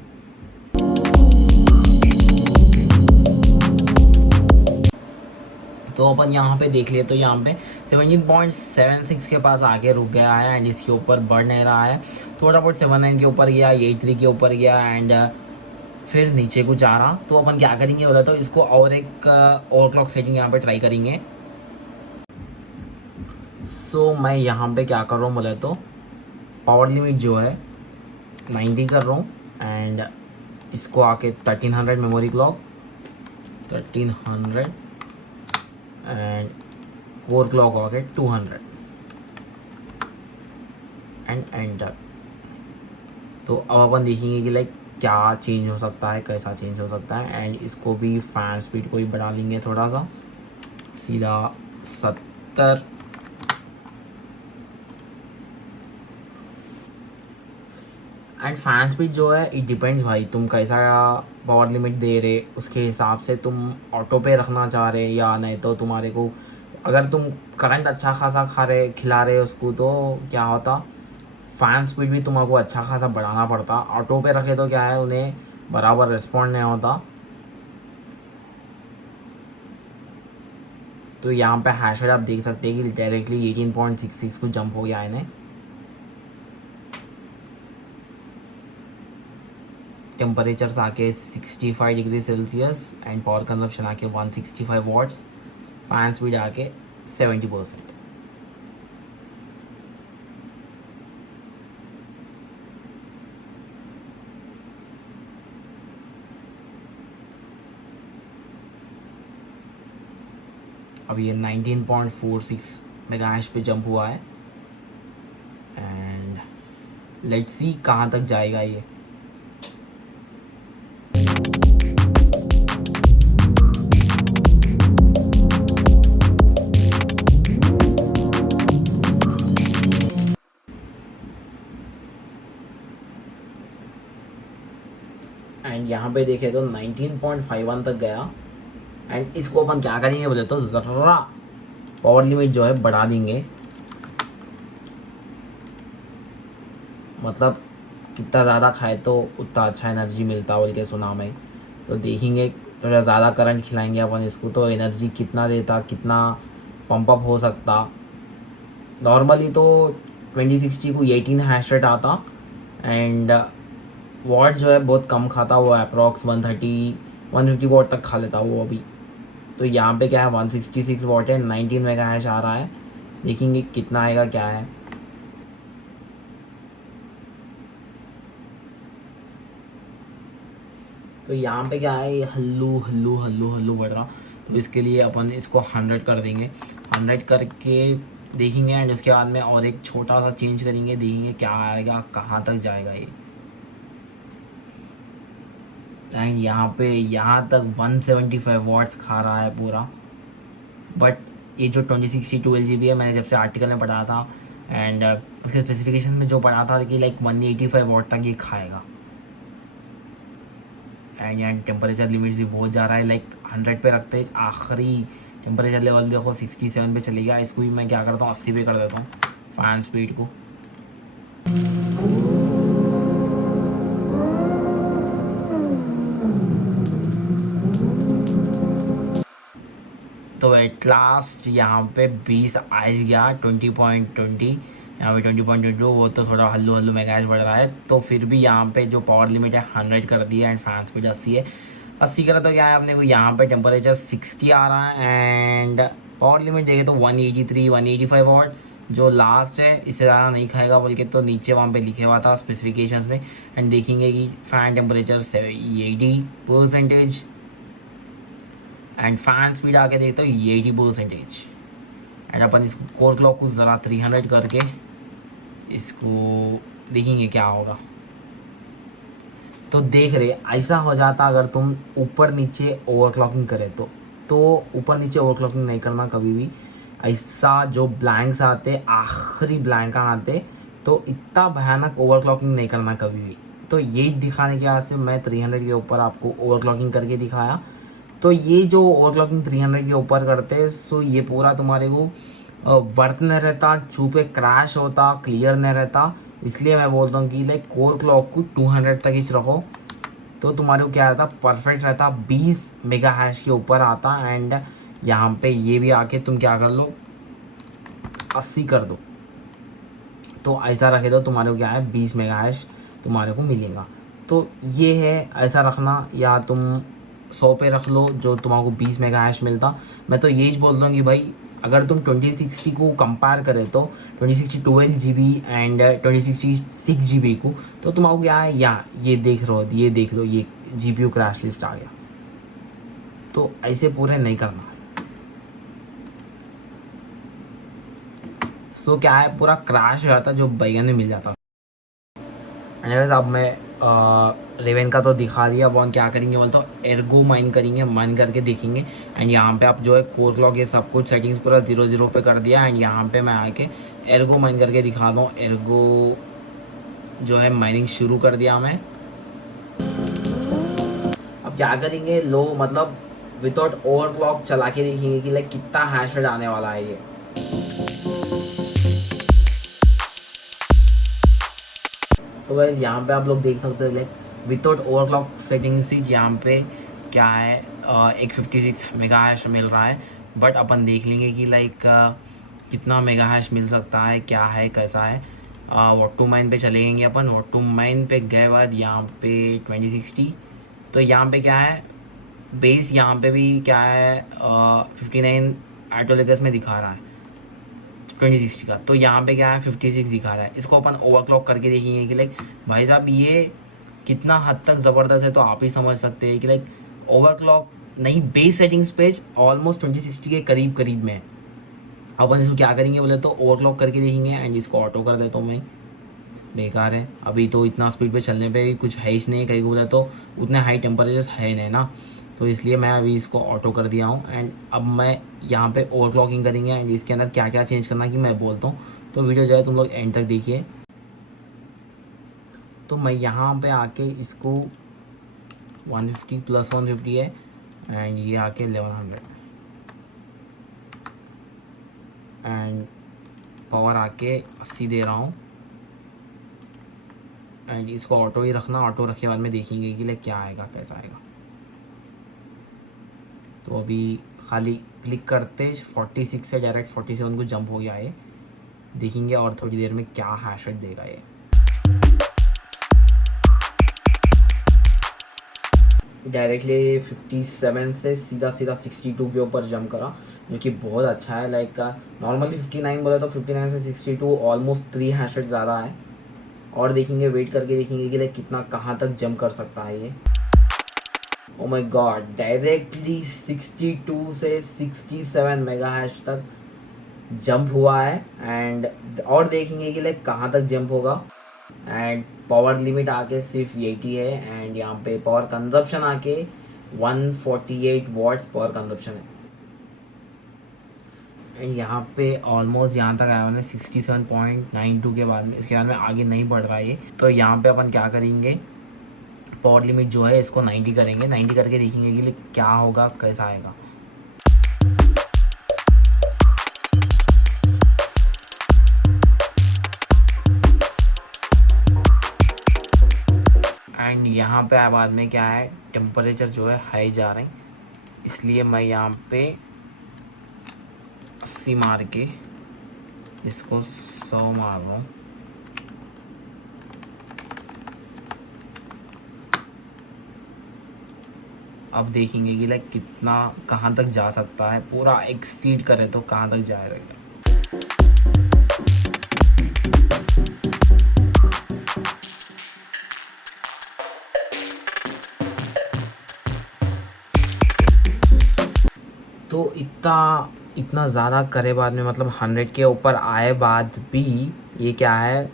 तो अपन यहाँ पे देख लिए तो यहाँ पे 17.76 के पास आके रुक गया है एंड इसके ऊपर बढ़ नहीं रहा है, थोड़ा बहुत 79 के ऊपर गया, 83 के ऊपर गया एंड फिर नीचे को जा रहा। तो अपन क्या करेंगे बोला तो इसको और एक ओवर क्लॉक सेटिंग यहाँ पे ट्राई करेंगे। सो मैं यहाँ पे क्या कर रहा हूँ बोले तो पावर लिमिट जो है 90 कर रहा हूँ एंड इसको आके 1300 memory clock 1300 and core clock आके 200 एंड एंटर। तो अब अपन देखेंगे कि लाइक क्या चेंज हो सकता है, कैसा चेंज हो सकता है एंड इसको भी फैन स्पीड को ही बढ़ा लेंगे थोड़ा सा, सीधा 70 एंड फैन स्पीड जो है इट डिपेंड्स भाई तुम कैसा पावर लिमिट दे रहे, उसके हिसाब से तुम ऑटो पे रखना चाह रहे या नहीं। तो तुम्हारे को अगर तुम करंट अच्छा खासा खिला रहे उसको तो क्या होता, फैन स्पीड भी तुम्हारे को अच्छा खासा बढ़ाना पड़ता। ऑटो पे रखे तो क्या है उन्हें बराबर रिस्पॉन्ड नहीं होता। तो यहाँ पे हैश रेट आप देख सकते हैं कि डायरेक्टली 18.66 को जंप हो गया इन्हें। टेम्परेचर आके 65 degree Celsius and power consumption आके 165 वाट्स, फैन स्पीड आके 70%। अब ये 19.46 मेगाहर्ट्ज़ पे जंप हुआ है एंड लेट्स सी कहाँ तक जाएगा ये। एंड यहाँ पे देखे तो 19.51 तक गया एंड इसको अपन क्या करेंगे बोले तो ज़रा पावर लिमिट जो है बढ़ा देंगे, मतलब कितना ज़्यादा खाए तो उतना अच्छा एनर्जी मिलता बोल के सुना मैं। तो देखेंगे थोड़ा ज़्यादा करंट खिलाएंगे अपन इसको तो एनर्जी कितना देता, कितना पंप अप हो सकता। नॉर्मली तो 2060 को 18 हैश रेट आता एंड वॉट जो है बहुत कम खाता, वो अप्रॉक्स 150 वॉट तक खा लेता वो अभी। तो यहाँ पे क्या है 166 वॉट है, 19 मेगा हैश आ रहा है, देखेंगे कितना आएगा क्या है। तो यहाँ पे क्या है हल्लू हल्लू हल्लू हल्लू बढ़ रहा। तो इसके लिए अपन इसको 100 कर देंगे, 100 करके देखेंगे एंड उसके बाद में और एक छोटा सा चेंज करेंगे, देखेंगे क्या आएगा, कहाँ तक जाएगा ये। एंड यहाँ तक 175 वॉट्स खा रहा है पूरा। बट ये जो 2060 12 GB है, मैंने जब से आर्टिकल में पढ़ा था एंड उसके स्पेसिफिकेशन में जो पढ़ा था कि लाइक 185 वॉट तक ये खाएगा। एंड यहाँ टेम्परेचर लिमिट्स भी बहुत जा रहा है, लाइक 100 पे रखते हैं, आखिरी टेम्परेचर लेवल देखो 67 पे चले गया। इसको भी मैं क्या करता हूँ 80 पे कर देता हूँ फैन स्पीड को। तो एट लास्ट यहाँ पे 20 आ गया 20.20, यहाँ पे 20.22, वो तो थोड़ा हल्लू हल्लू मेगाहर्ट्ज़ बढ़ रहा है। तो फिर भी यहाँ पे जो पावर लिमिट है 100 कर दिया एंड फैन स्पीड 80 है। 80 करा तो क्या है अपने को यहाँ पे टेम्परेचर 60 आ रहा है एंड पावर लिमिट देखे तो 183 185 वॉट जो लास्ट है, इससे ज़्यादा नहीं खाएगा बोल के तो नीचे वहाँ पे लिखे हुआ था स्पेसिफिकेशंस में। एंड देखेंगे कि fan temperature 80% and fan speed आके देखते हो 80%। एंड अपन इसको कोर क्लॉक को ज़रा 300 करके इसको देखेंगे क्या होगा। तो देख रहे ऐसा हो जाता अगर तुम ऊपर नीचे ओवरक्लॉकिंग करे तो ऊपर नीचे ओवरक्लॉकिंग नहीं करना कभी भी। ऐसा जो ब्लैंक्स आते आखिरी ब्लैंक आते तो इतना भयानक ओवरक्लॉकिंग नहीं करना कभी भी। तो यही दिखाने के वजह से मैं 300 के ऊपर आपको ओवरक्लॉकिंग करके दिखाया। तो ये जो ओवरक्लॉकिंग 300 के ऊपर करते हैं सो ये पूरा तुम्हारे को वर्थ नहीं रहता, चूपे क्रैश होता, क्लियर नहीं रहता। इसलिए मैं बोलता हूँ कि लाइक कोर क्लॉक को 200 तक ही रखो, तो तुम्हारे को क्या रहता, परफेक्ट रहता, 20 मेगा हैश के ऊपर आता। एंड यहाँ पे ये भी आके तुम क्या कर लो, 80 कर दो, तो ऐसा रखे दो, तुम्हारे को क्या है 20 मेगा हैश तुम्हारे को मिलेगा। तो ये है ऐसा रखना, या तुम 100 पे रख लो जो तुम्हारे को 20 मेगा हैश मिलता। मैं तो यही बोल रहा हूँ कि भाई अगर तुम 2060 को कंपेयर करें तो 2060 12 GB एंड 2060 6 GB को, तो तुम्हारे को क्या है, या ये देख लो ये GPU क्रैश लिस्ट आ गया। तो ऐसे पूरे नहीं करना। सो क्या है, पूरा क्रैश हो जाता जो बैगन में मिल जाता। एनीवेज अब मैं रेवेन का तो दिखा दिया। अब हम क्या करेंगे बोल तो एर्गो माइन करेंगे, माइन करके देखेंगे। एंड यहाँ पे आप जो है कोर क्लॉक ये सब कुछ सेटिंग्स पूरा 0 पे कर दिया। एंड यहाँ पे मैं आके एर्गो माइन करके दिखा दूँ। एर्गो जो है माइनिंग शुरू कर दिया मैं। अब क्या करेंगे, लो मतलब विदाउट ओवर क्लॉक चला के देखेंगे कि लाइक कितना हैश रेट आने वाला है ये। तो गाइस यहाँ पे आप लोग देख सकते हो लाइक विदाउट ओवरक्लॉक सेटिंग्स ही यहाँ पे क्या है, एक 56 मेगा हैश मिल रहा है। बट अपन देख लेंगे कि लाइक कितना मेगा हैश मिल सकता है, क्या है कैसा है। वॉट टू माइन पे चलेंगे अपन। वॉट टू माइन पे गए बाद यहाँ पे 2060, तो यहाँ पे क्या है बेस, यहाँ पे भी क्या है 59 एटोलेगस में दिखा रहा है 2060 का। तो यहाँ पे क्या है 56 दिखा रहा है। इसको अपन ओवरक्लॉक करके देखेंगे कि लाइक भाई साहब ये कितना हद तक ज़बरदस्त है। तो आप ही समझ सकते हैं कि लाइक ओवरक्लॉक नहीं, बेस सेटिंग्स पेज ऑलमोस्ट 2060 के करीब करीब में है। अपन इसको क्या करेंगे बोले तो ओवरक्लॉक करके देखेंगे। एंड इसको ऑटो कर देता हूँ मैं, बेकार है अभी तो इतना स्पीड पे चलने पे कुछ है ही नहीं। कहीं बोला तो उतने हाई टेम्परेचर्स है नहीं ना, तो इसलिए मैं अभी इसको ऑटो कर दिया हूँ। एंड अब मैं यहाँ पे ओवरक्लॉकिंग करेंगे। एंड इसके अंदर क्या क्या चेंज करना कि मैं बोलता हूँ, तो वीडियो जो है तुम लोग एंड तक देखिए। तो मैं यहाँ पे आके इसको 150 प्लस 150 है, एंड ये आके 1100, एंड पावर आके 80 दे रहा हूँ। एंड इसको ऑटो ही रखना, ऑटो रखे बाद में देखेंगे कि लाइक क्या आएगा कैसा आएगा। तो अभी खाली क्लिक करते 46 से डायरेक्ट 47 को जंप हो गया है। देखेंगे और थोड़ी देर में क्या हैश रेट देगा ये। डायरेक्टली 57 से सीधा सीधा 62 के ऊपर जंप करा, जो कि बहुत अच्छा है। लाइक नॉर्मली 59 बोला तो 59 से 62 ऑलमोस्ट 3 हैश रेट ज़्यादा है। और देखेंगे, वेट करके देखेंगे कि लाइक कितना कहाँ तक जंप कर सकता है ये। ओ माय गॉड, डायरेक्टली 62 से 67 मेगा हैश तक जंप हुआ है। एंड और देखेंगे कि लाइक कहाँ तक जंप होगा। एंड पावर लिमिट आके सिर्फ 80 है। एंड यहाँ पे पावर कंजप्शन आके 148 वाट्स पावर कंजप्शन है। एंड यहाँ पे ऑलमोस्ट यहाँ तक आया मैंने 67.92 के बाद में। इसके बाद में आगे नहीं बढ़ रहा है ये। तो यहाँ पे अपन क्या करेंगे, पावर लिमिट जो है इसको 90 करेंगे। 90 करके देखेंगे कि क्या होगा कैसा आएगा। एंड यहाँ पे बाद में क्या है, टेम्परेचर जो है हाई जा रहे हैं, इसलिए मैं यहाँ पे 80 मार के इसको 100 मार रहा हूँ। अब देखेंगे कि लाइक कितना कहाँ तक जा सकता है, पूरा एक्सीड करे तो कहाँ तक जाएगा। तो इतना ज़्यादा करे बाद में, मतलब 100 के ऊपर आए बाद भी ये क्या है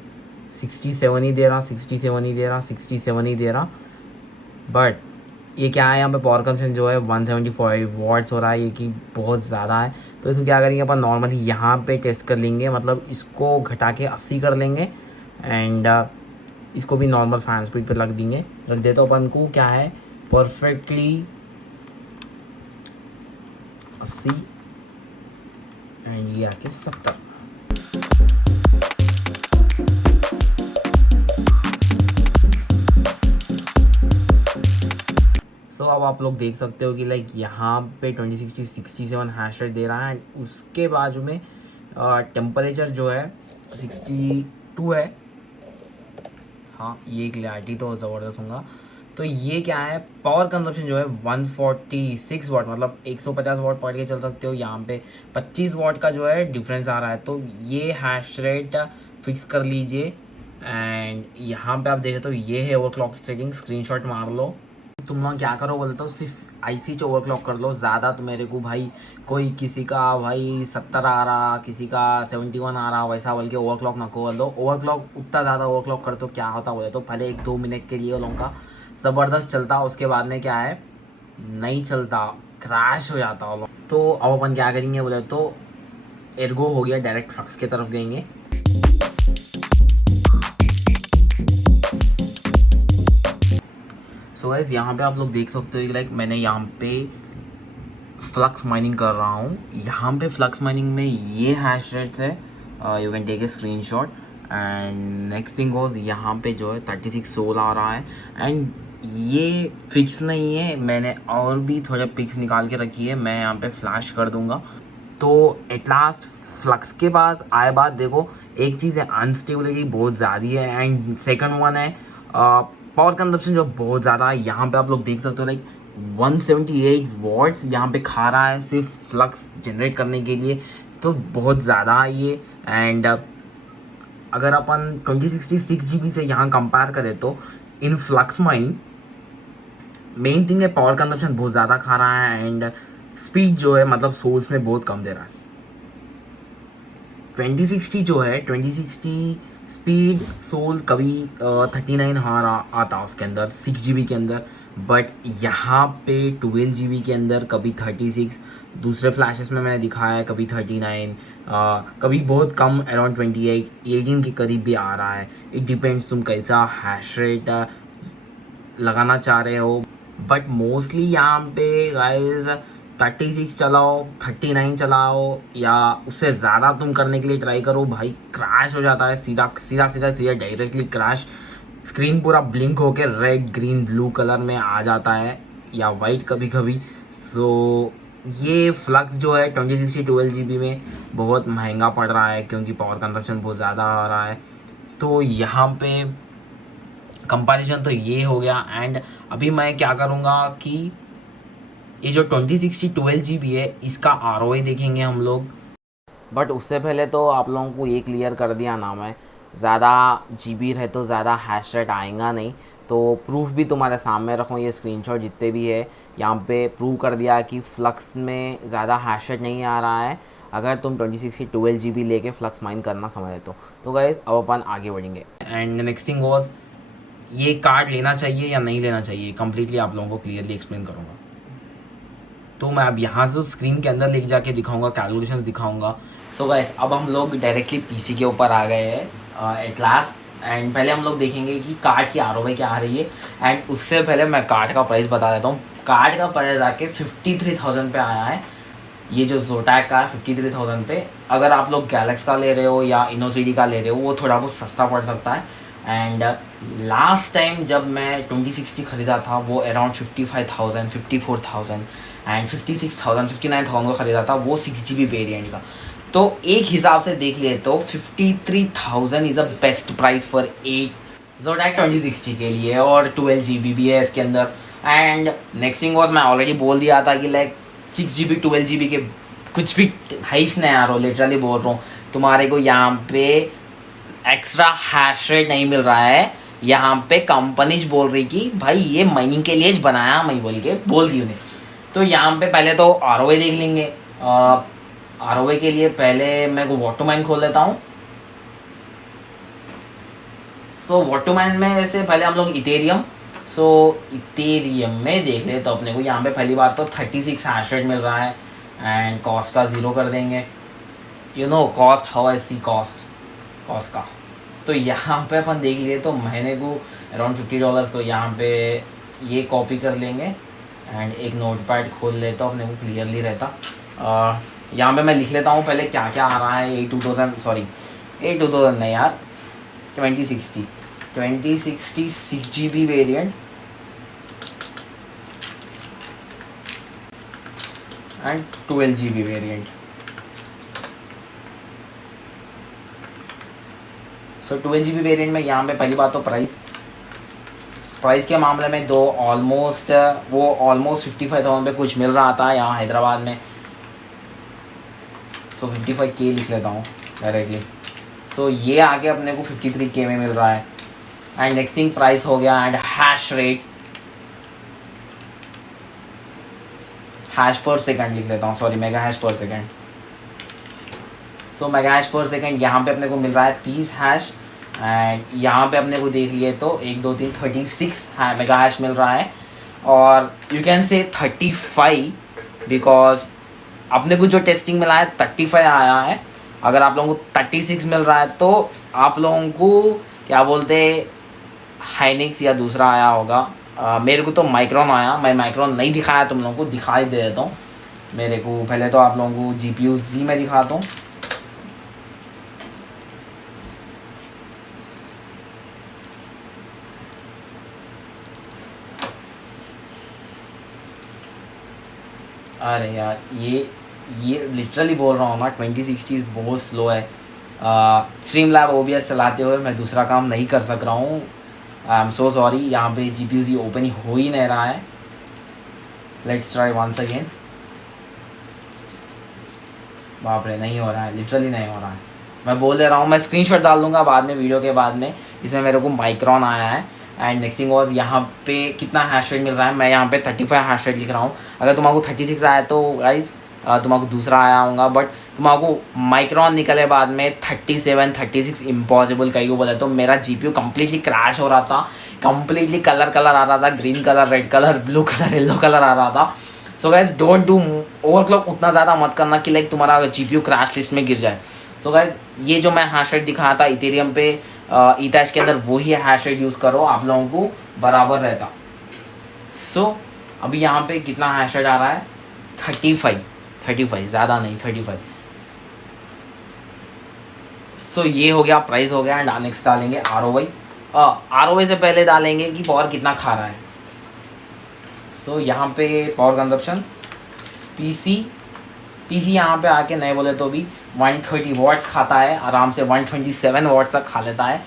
67 ही दे रहा, 67 ही दे रहा, 67 ही दे रहा। बट ये क्या है, यहाँ पे पावर कंजप्शन जो है 175 वाट्स हो रहा है, ये कि बहुत ज़्यादा है। तो इसको क्या करेंगे अपन, नॉर्मली यहाँ पे टेस्ट कर लेंगे, मतलब इसको घटा के 80 कर लेंगे। एंड इसको भी नॉर्मल फैन स्पीड पे रख दे तो अपन को क्या है परफेक्टली 80 एंड ये आके 70। सो अब आप लोग देख सकते हो कि लाइक यहाँ पे 2060 67 हैश रेट दे रहा है एंड उसके बाजू में टेम्परेचर जो है 62 है। हाँ, ये क्लैरिटी तो ज़बरदस्त होगा। तो ये क्या है, पावर कंजप्शन जो है 146 वाट, मतलब 150 वाट पकड़ के चल सकते हो। यहाँ पे 25 वाट का जो है डिफरेंस आ रहा है। तो ये हैश रेट फिक्स कर लीजिए एंड यहाँ पे आप देखें तो ये है ओवरक्लॉक सेटिंग, स्क्रीनशॉट मार लो। तुम लोग क्या करो बोले तो सिर्फ आईसी से ओवरक्लॉक कर लो। ज़्यादा तो मेरे को भाई कोई किसी का भाई 70 आ रहा, किसी का 71 आ रहा, वैसा बोल के ओवरक्लॉक ना कर दो। ओवरक्लॉक उतना ज़्यादा ओवरक्लॉक कर तो क्या होता बोले तो पहले 1-2 मिनट के लिए लोगों का ज़बरदस्त चलता, उसके बाद में क्या है नहीं चलता, क्रैश हो जाता वो लोग। तो अब अपन क्या करेंगे बोले तो एर्गो हो गया, डायरेक्ट फ्लक्स की तरफ जाएंगे। सो गाइस यहाँ पे आप लोग देख सकते हो कि लाइक मैंने यहाँ पे फ्लक्स माइनिंग कर रहा हूँ। यहाँ पे फ्लक्स माइनिंग में ये हैश रेट्स है, you can take a screenshot and next thing goes यहाँ पे जो है 36 सोल आ रहा है एंड ये फिक्स नहीं है, मैंने और भी थोड़े पिक्स निकाल के रखी है, मैं यहाँ पे फ्लैश कर दूंगा। तो एट लास्ट फ्लक्स के पास आए बात देखो, एक चीज़ है अनस्टेबिलिटी बहुत ज़्यादा है एंड सेकंड वन है पावर कंजप्शन जो बहुत ज़्यादा है। यहाँ पे आप लोग देख सकते हो लाइक 178 वॉट्स यहाँ पे खा रहा है सिर्फ फ्लक्स जनरेट करने के लिए, तो बहुत ज़्यादा है ये। एंड अगर अपन 2066 GB से यहाँ कंपेयर करें तो in flux mining main thing है पावर कंजप्शन बहुत ज़्यादा खा रहा है एंड स्पीड जो है मतलब सोल्स में बहुत कम दे रहा है। 2060 जो है 2060 स्पीड सोल कभी 39 हार आता उसके अंदर 6 GB के अंदर, बट यहाँ पे 12 GB के अंदर कभी 36, दूसरे फ्लैशेस में मैंने दिखाया है कभी 39, कभी बहुत कम अराउंड 28 18 के करीब भी आ रहा है। इट डिपेंड्स तुम कैसा हैश रेट लगाना चाह रहे हो, बट मोस्टली यहाँ पे गाइस 36 चलाओ, 39 चलाओ या उससे ज़्यादा तुम करने के लिए ट्राई करो, भाई क्रैश हो जाता है, सीधा सीधा सीधा सीधा डायरेक्टली क्रैश। स्क्रीन पूरा ब्लिंक होके रेड ग्रीन ब्लू कलर में आ जाता है या वाइट कभी कभी। सो ये फ्लक्स जो है 2060 12 GB में बहुत महंगा पड़ रहा है क्योंकि पावर कंजप्शन बहुत ज़्यादा आ रहा है। तो यहाँ पे कंपैरिजन तो ये हो गया एंड अभी मैं क्या करूँगा कि ये जो 2060 12 GB है इसका ROI देखेंगे हम लोग। बट उससे पहले तो आप लोगों को ये क्लियर कर दिया ना मैं, ज़्यादा GB रहे तो ज़्यादा हैश रेट आएगा नहीं। तो प्रूफ भी तुम्हारे सामने रखो, ये स्क्रीनशॉट जितने भी है यहाँ पे प्रूव कर दिया कि फ्लक्स में ज़्यादा हैश रेट नहीं आ रहा है अगर तुम 2060 12 GB लेके फ्लक्स माइन करना समझे तो गाइस अब अपन आगे बढ़ेंगे एंड नेक्स्ट थिंग वाज ये कार्ड लेना चाहिए या नहीं लेना चाहिए, कंप्लीटली आप लोगों को क्लियरली एक्सप्लेन करूँगा। तो मैं अब यहाँ से स्क्रीन के अंदर लेके जाके दिखाऊंगा, कैलकुलेशंस दिखाऊंगा। सो गाइस अब हम लोग डायरेक्टली पीसी के ऊपर आ गए हैं एट लास्ट एंड पहले हम लोग देखेंगे कि कार्ड की ROI क्या आ रही है एंड उससे पहले मैं कार्ड का प्राइस बता देता हूँ। कार्ड का प्राइस आके 53,000 पे आया है, ये जो जोटैक का 53,000 पे। अगर आप लोग गैलेक्स का ले रहे हो या Inno3D का ले रहे हो वो थोड़ा बहुत सस्ता पड़ सकता है। एंड लास्ट टाइम जब मैं 2060 खरीदा था वो अराउंड 55,000 54,000 एंड 56,000 59,000 का खरीदा था, वो 6 GB वेरिएंट का। तो एक हिसाब से देख लिए तो 53,000 is a best price for 8 जोटैक 2060 के लिए और 12 GB भी है इसके अंदर। एंड नेक्स्ट थिंग वॉज मैं ऑलरेडी बोल दिया था कि लाइक 6 GB 12 GB के कुछ भी हाइस नहीं आ रहा, लिटरली बोल रहा हूँ तुम्हारे को यहाँ पे एक्स्ट्रा हैश रेट नहीं मिल रहा है। यहाँ पे कंपनीज बोल रही कि भाई ये माइनिंग के लिए बनाया मैं बोल के बोल दी उन्हें। तो यहाँ पे पहले तो ROI देख लेंगे। ROI के लिए पहले मैं को वॉटरमैन खोल लेता हूँ। सो वॉटरमैन में से पहले हम लोग इथेरियम, इथेरियम में देख ले तो अपने को यहाँ पे पहली बात तो 36 हैश रेट मिल रहा है एंड कॉस्ट का 0 कर देंगे। You know cost how I see cost का। तो यहाँ पे अपन देख लिए तो महीने को अराउंड $50, तो यहाँ पे ये कॉपी कर लेंगे एंड एक नोटपैड खोल लेता अपने को क्लियरली रहता। यहाँ पे मैं लिख लेता हूँ पहले क्या क्या आ रहा है। ए 2000 नहीं यार, 2060 6GB variant and 12GB variant. So 12GB variant में यहाँ पे पहली बात तो प्राइस के मामले में दो ऑलमोस्ट 55,000 पे कुछ मिल रहा था यहाँ हैदराबाद में। सो 55K लिख लेता हूँ डायरेक्टली। सो ये आके अपने को 53K में मिल रहा है। एंड नेक्स्ट थिंग प्राइस हो गया एंड हैश पर सेकंड लिख लेता हूँ, सॉरी मेगा हैश पर सेकंड। सो मेगा हैश पर सेकंड यहाँ पे अपने को मिल रहा है 30 हैश एंड यहाँ पे अपने को देख लिए तो 1 2 3 36 मेगा हैश मिल रहा है। और यू कैन से 35 बिकॉज अपने को जो टेस्टिंग मिला है 35 आया है। अगर आप लोगों को 36 मिल रहा है तो आप लोगों को क्या बोलते हाइनिक्स या दूसरा आया होगा। मेरे को तो माइक्रॉन आया, मैं माइक्रॉन नहीं दिखाया तुम लोगों को, दिखाई दे देता हूँ मेरे को। पहले तो आप लोगों को GPU Z में दिखाता हूँ। अरे यार ये लिटरली बोल रहा हूँ ना 2060 बहुत स्लो है। स्ट्रीम लैब OBS चलाते हुए मैं दूसरा काम नहीं कर सक रहा हूँ। I am so sorry. यहाँ पे GPU Z ओपन ही हो ही नहीं रहा है। Let's try once again. बाप रे, नहीं हो रहा है, लिटरली नहीं हो रहा है। मैं बोल दे रहा हूँ, मैं स्क्रीनशॉट डाल दूंगा बाद में वीडियो के बाद में। इसमें मेरे को माइक्रॉन आया है एंड नेक्स्ट थिंग वॉज यहाँ पे कितना हैश रेट मिल रहा है। मैं यहाँ पे 35 हैश रेट लिख रहा हूँ। अगर तुम्हारा 36 आया तो गाइस तुम्हारा दूसरा आया होगा, बट तुम्हारा माइक्रॉन निकले बाद में 37 36 इम्पॉसिबल कहीं को बोला। तो मेरा GPU कम्प्लीटली क्रैश हो रहा था, कम्प्लीटली कलर आ रहा था, green colour, red colour, blue colour, yellow colour आ रहा था। So guys don't do overclock उतना ज़्यादा मत करना कि लाइक तुम्हारा GPU क्रैश लिस्ट में गिर जाए। सो गाइस ये जो मैं हैश रेट दिखाया था इथेरियम पे ईथैश के अंदर वही हैश रेट यूज़ करो, आप लोगों को बराबर रहता। सो अभी यहाँ पे कितना हैश रेट आ रहा है 35 ज़्यादा नहीं 35। सो ये हो गया, प्राइस हो गया एंड नेक्स्ट डालेंगे ROI से पहले डालेंगे कि पावर कितना खा रहा है। सो यहाँ पे पावर कंजप्शन PC यहाँ पे आके नहीं बोले तो भी 130 वॉट्स खाता है आराम से, 127 वॉट्स तक खा लेता है।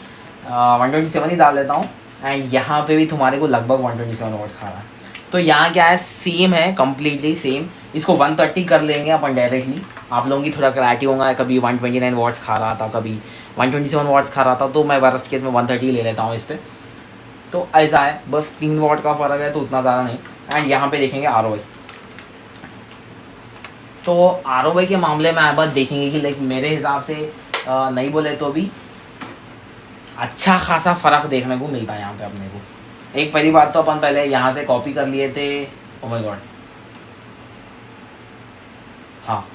127 ही डाल देता हूँ एंड यहाँ पे भी तुम्हारे को लगभग 127 वॉट खा रहा है। तो यहाँ क्या है, सेम है, कम्प्लीटली सेम। इसको 130 कर लेंगे अपन डायरेक्टली। आप लोगों की थोड़ा क्रिएटिव होगा, कभी 129 वॉट्स खा रहा था, कभी 127 वॉट्स खा रहा था, तो मैं वर्स्ट केस में 130 ले लेता हूँ इस पर। तो ऐसा है, बस 3 वॉट का फ़र्क है, तो उतना ज़्यादा नहीं। एंड यहाँ पे देखेंगे ROI। तो ROI के मामले में आप बात देखेंगे कि लाइक मेरे हिसाब से नहीं बोले तो भी अच्छा खासा फ़र्क देखने को मिलता है यहाँ पे अपने को। एक पहली बात तो अपन पहले यहाँ से कॉपी कर लिए थे, ओह माय गॉड। हाँ,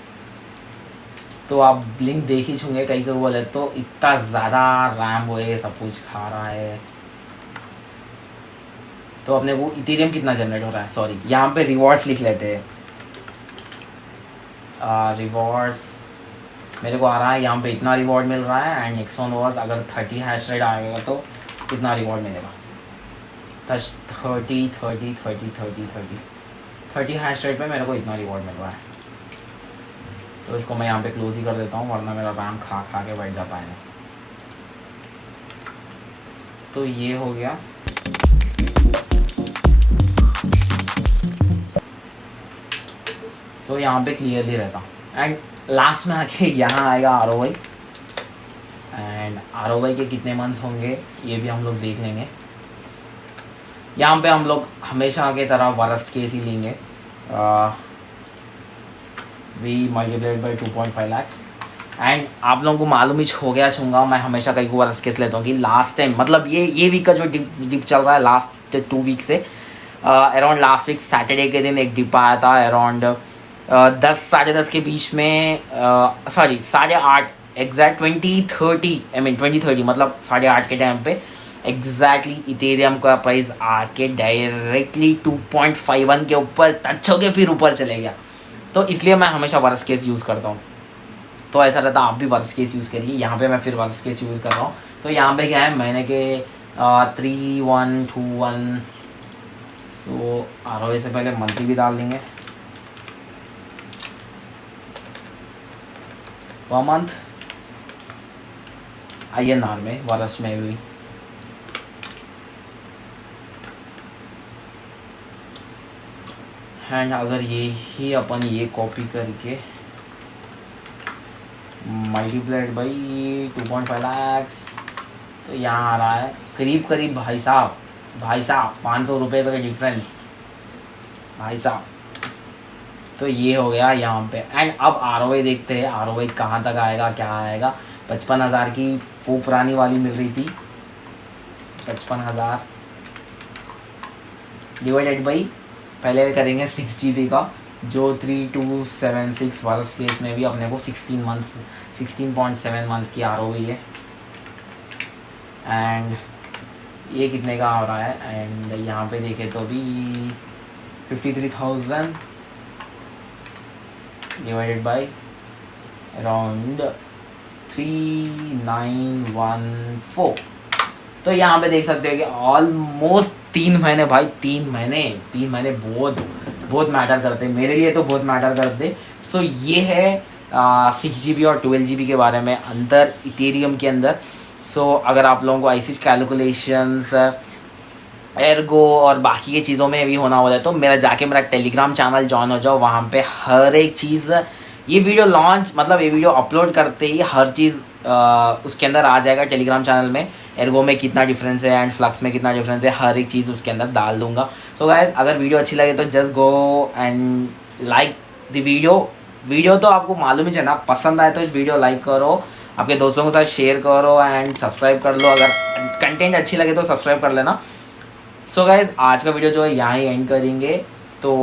तो आप लिंक देख ही छूंगे, कहीं को बोले तो इतना ज़्यादा रैम वो ये सब कुछ खा रहा है। तो अपने को इथेरियम कितना जनरेट हो रहा है, सॉरी यहाँ पे रिवॉर्ड्स लिख लेते हैं। रिवॉर्ड्स मेरे को आ रहा है यहाँ पे इतना रिवॉर्ड मिल रहा है एंड नेक्सॉन वॉज अगर 30 हैश रेट आएगा तो कितना रिवॉर्ड मिलेगा। 30 हैश रेट पे मेरे को इतना रिवॉर्ड मिल रहा है। तो इसको मैं यहाँ पे क्लोज ही कर देता हूँ, वरना मेरा रैम खा के बैठ जाता है। तो ये हो गया। तो यहाँ पे क्लियरली रहता एंड लास्ट में आके यहाँ आएगा ROI एंड ROI के कितने मंथ्स होंगे ये भी हम लोग देख लेंगे। यहाँ पे हम लोग हमेशा की तरह वर्स्ट केस ही लेंगे, we multiplied by 2.5 lakh. And आप लोगों को मालूम ही हो गया छूँगा, मैं हमेशा कई को वर्स्ट केस लेता हूँ कि लास्ट टाइम मतलब ये वीक का जो डिप चल रहा है लास्ट 2 वीक से, अराउंड लास्ट वीक सैटरडे के दिन एक डिप आया था अराउंड 10 साढ़े 10 के बीच में, सॉरी 8:30 एग्जैक्ट 2030 मतलब 8:30 के टाइम पे एग्जैक्टली इथेरियम का प्राइस आके डायरेक्टली 2.51 के ऊपर टच हो के फिर ऊपर चले गया। तो इसलिए मैं हमेशा वर्स्ट केस यूज़ करता हूँ। तो ऐसा रहता आप भी वर्स्ट केस यूज़ करिए। यहाँ पे मैं फिर वर्स्ट केस यूज़ कर रहा हूँ। तो यहाँ पे क्या है, महीने के 3121, सो ROA से पहले मंथली भी डाल देंगे पर मंथ INR में, वर्स्ट में भी। एंड अगर ये अपन ये कॉपी करके मल्टीप्लाइड बाई 2.5 lakhs, तो यहाँ आ रहा है करीब करीब भाई साहब 500 रुपये का डिफरेंस भाई साहब। तो ये हो गया यहाँ पे। एंड अब ROA देखते हैं, ROA कहाँ तक आएगा, क्या आएगा। 55,000 की वो पुरानी वाली मिल रही थी, 55,000 डिवाइडेड बाई, पहले करेंगे 6 GB का, जो 3276 वर्स्ट केस में भी अपने को 16.7 मंथ्स की ROA है। एंड ये कितने का आ रहा है, एंड यहाँ पे देखें तो भी 53,000 डिवाइडेड बाई अराउंड 3914। तो यहाँ पे देख सकते हो कि ऑलमोस्ट 3 महीने भाई, 3 महीने बहुत मैटर करते हैं मेरे लिए, तो बहुत मैटर करते। सो ये है 6 GB और 12 GB के बारे में अंतर इथेरियम के अंदर। सो अगर आप लोगों को ऐसी कैलकुलेशंस एर्गो और बाकी की चीज़ों में भी होना होता है तो मेरा टेलीग्राम चैनल ज्वाइन हो जाओ। वहाँ पे हर एक चीज़, ये वीडियो लॉन्च मतलब ये वीडियो अपलोड करते ही हर चीज़ उसके अंदर आ जाएगा टेलीग्राम चैनल में। एर्गो में कितना डिफरेंस है एंड फ्लक्स में कितना डिफरेंस है, हर एक चीज़ उसके अंदर डाल दूंगा। सो गाइस, अगर वीडियो अच्छी लगे तो just go and like the video तो आपको मालूम ही है, पसंद आए तो इस वीडियो लाइक करो, आपके दोस्तों के साथ शेयर करो एंड सब्सक्राइब कर लो। अगर कंटेंट अच्छी लगे तो सब्सक्राइब कर लेना। सो गाइस, आज का वीडियो जो है यहाँ ही एंड करेंगे। तो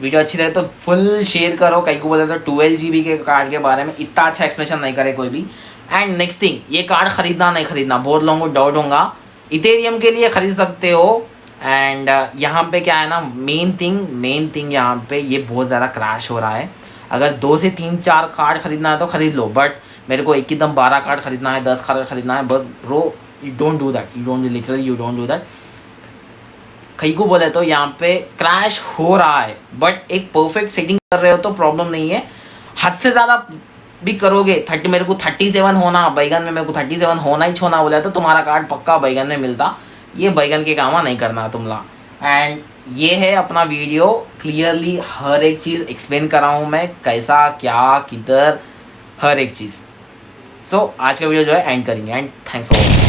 वीडियो अच्छी लगे तो फुल शेयर करो। कहीं को बोलते तो 12 GB के कार्ड के बारे में इतना अच्छा एक्सप्लेनेशन नहीं करे कोई भी। एंड नेक्स्ट थिंग, ये कार्ड खरीदना नहीं खरीदना, बहुत लोगों को डाउट होगा। इथेरियम के लिए खरीद सकते हो। एंड यहाँ पे क्या है ना, मेन थिंग यहाँ पे ये बहुत ज़्यादा क्रैश हो रहा है। अगर 2 से 3-4 कार्ड खरीदना है तो खरीद लो, बट मेरे को एकदम 12 कार्ड खरीदना है, 10 कार्ड खरीदना है, बस bro you don't do that, you don't do that. कहीं को बोले तो यहाँ पे क्रैश हो रहा है, बट एक परफेक्ट सेटिंग कर रहे हो तो प्रॉब्लम नहीं है। हद से ज़्यादा भी करोगे, मेरे को 37 होना, बैगन में मेरे को 37 होना ही छोना बोला तो तुम्हारा कार्ड पक्का बैगन में मिलता। ये बैगन के काम नहीं करना तुमला। एंड ये है अपना वीडियो, क्लियरली हर एक चीज़ एक्सप्लेन कर रहा हूँ मैं, कैसा क्या किधर हर एक चीज़। सो आज का वीडियो जो है एंड करेंगे। And thanks for watching.